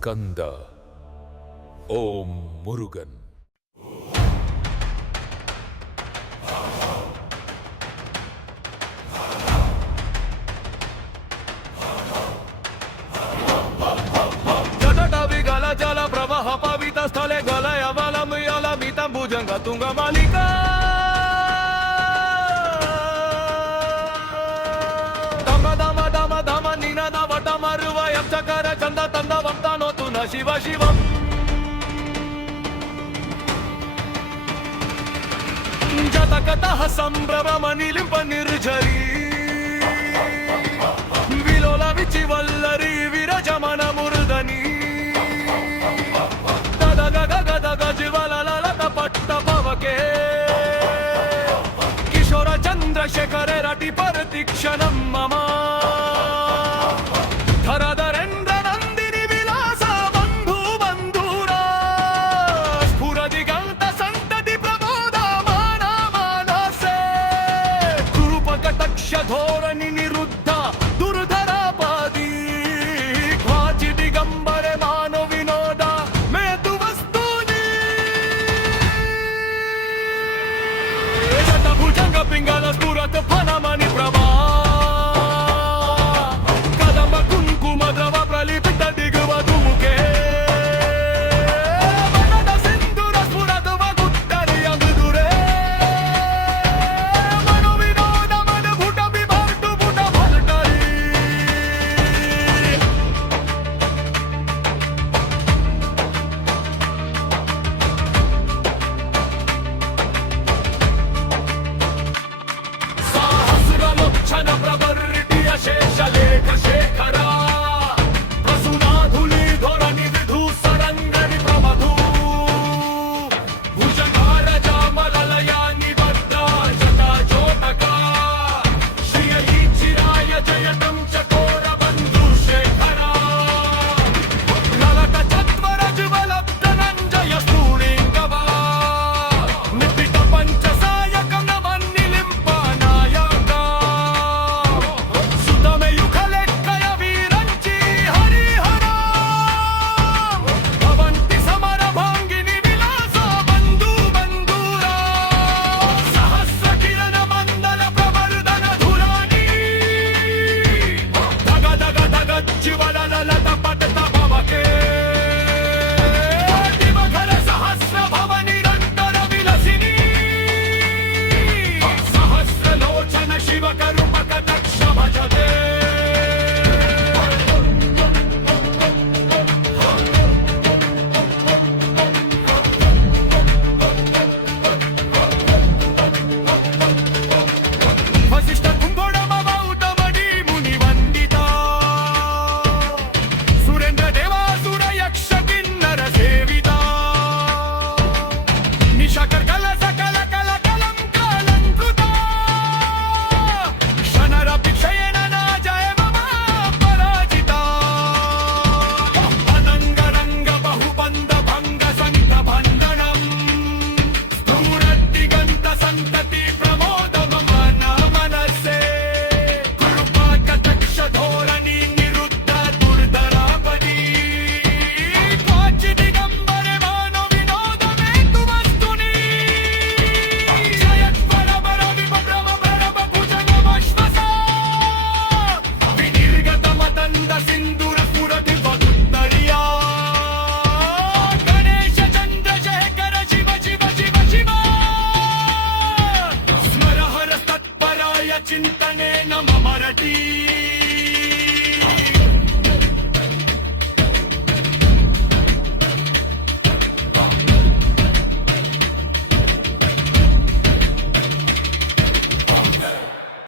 స్కంద ఓం మురుగన్. జల ప్రవాహ పవిత స్థలే గలయ బలమయల మిత భుజంగ తుంగ మాలిక దమ దమ దమ దమ నినద వట మరువయం చకర చంద తంద వంతనోతున శివ శివం జతకతః సంభ్రమ నిలింప నిర్జరీ విలోల విచి వల్లరి విరజమన మురుదని కిశోర చంద్రశేఖర రటి ప్రతిక్షణం మమ ధరధరేంద్ర నందిని విలాస బంధు బంధురా స్ఫుర దిగంత సంతతి ప్రబోధ మాన మానసే రూపకటక్ష ధోరణి నిరుద్ధ దుర్ధరాపాది క్వాచి దిగంబరే మానవ వినోద మేధు వస్తూని భుజంగ పింగళ స్ఫురత ఫలమణి ప్రభా కదంబ కుంకుమ ద్రవ ప్రలిపిత దిగువ దుముకే వనద సింధుర స్ఫురత వగుత్తరి అంగుదురే మను వినోద మద భుట విభర్టు భుట భల్టరి సహస్రలోచన ప్రవర్తియ శేషలేఖ శేఖరా ప్రసునాధులి ధోరణి విధు సరంగని ప్రమధు భుజంగార జామలలయాని భద్రా జటా జోటకా శ్రియై చిరాయ జయతం చకోర బంధు శేఖరా లలట చత్వర జువలబ్ధ నంజయ స్థూణింగవా నిపిట పంచసాయకం నమన్నిలింప నాయక సుతమయుఖలెక్కయ వీరంచి హరిహర భవంతి సమర భాంగిని విలాస బంధు బంధురా సహస్ర కిరణ మందల ప్రవర్ధన ధురాని దగ దగ దగ చివరల లత పటత భవకే దివకర సహస్ర భవ నిరంతర విలసిని సహస్రలోచన శివ కరుపక దక్ష భజతే వశిష్ఠ కుంభోడమౌతమణి ముని వందిత సురేంద్ర దేవాసుర యక్ష కిన్నర సేవిత నిశాకర్ కల సకల కల కలం కాలంకృత క్షణరపిక్షయేణ నా జయ మమ పరాజిత అనంగరంగ బహుబంధ భంగ సంత బంధనం స్థూరదిగంత సంతతి ప్రమోద మమ మనసే కృపాకటక్ష ధోరణి నిరుద్ధ దుర్ధరాపది క్వాచి దిగంబరే మానవ వినోద మేధు వస్తుని జయత్వర బర విభ్రమ భరమ భుజంగ వశ్వస వినిర్గత మతంద సింధుర స్ఫురతి వగుత్తరియా గణేశ చంద్రశేఖర శివ శివ శివ శివ స్మర హర తత్పరాయ చింతనే నమ మరటి